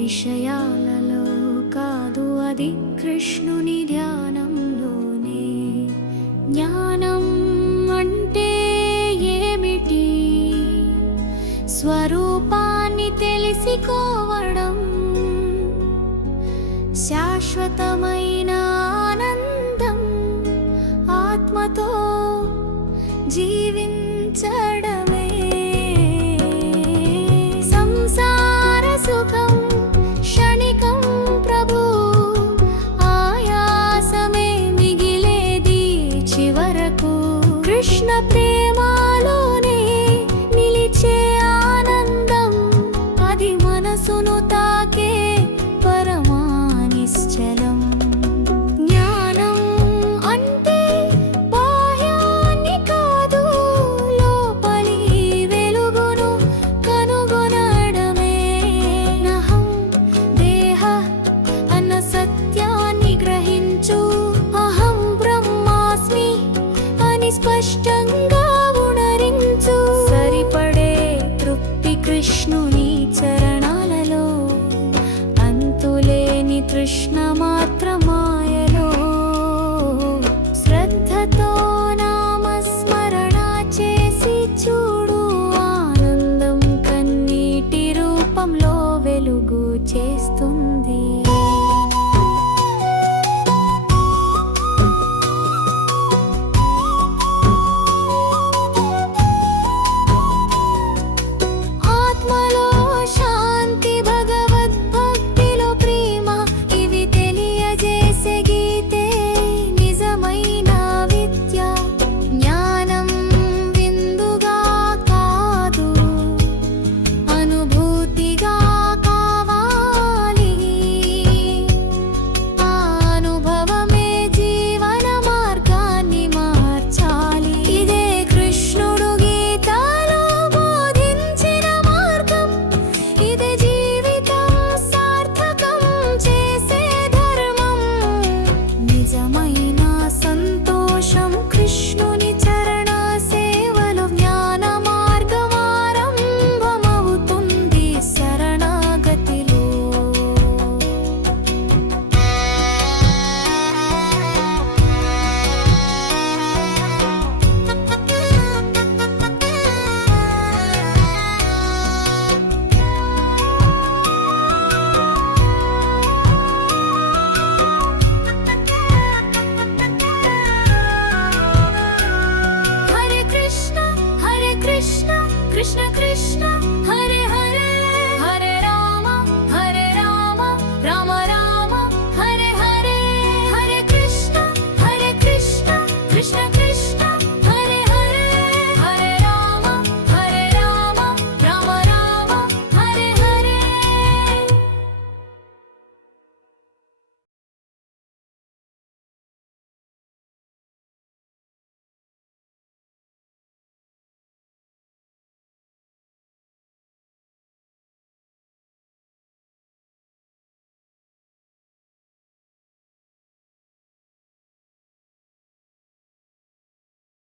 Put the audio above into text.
విషయాలలో కాదు, అది కృష్ణుని ధ్యానంలోనే. జ్ఞానం అంటే ఏమిటి? స్వరూపాన్ని తెలుసుకోవడం, శాశ్వతమైన ఆనందం, ఆత్మతో జీవించడమే. సంసార సుఖం క్షణికం ప్రభు, ఆయాసమే మిగిలేది చివరకు. కృష్ణ ప్రేమలోనే నిలిచే ఆనందం, అది మనసును తాకే పరమా నిశ్చలం. జ్ఞానం అంటే బాహ్యాన్ని కాదు, లోపలి వెలుగును కనుగొనడమే. నహం దేహ అన్న సత్యాన్ని గ్రహించు, అహం బ్రహ్మాస్మి అని స్పష్టంగా ఉణరించు. సరిపడే తృప్తి కృష్ణుని చరణాలలో, అంతులేని తృష్ణ మాత్రమాయలో. శ్రద్ధతో నామస్మరణ చేసి చూడు, ఆనందం కన్నీటి రూపంలో వెలుగు చేస్తుంది.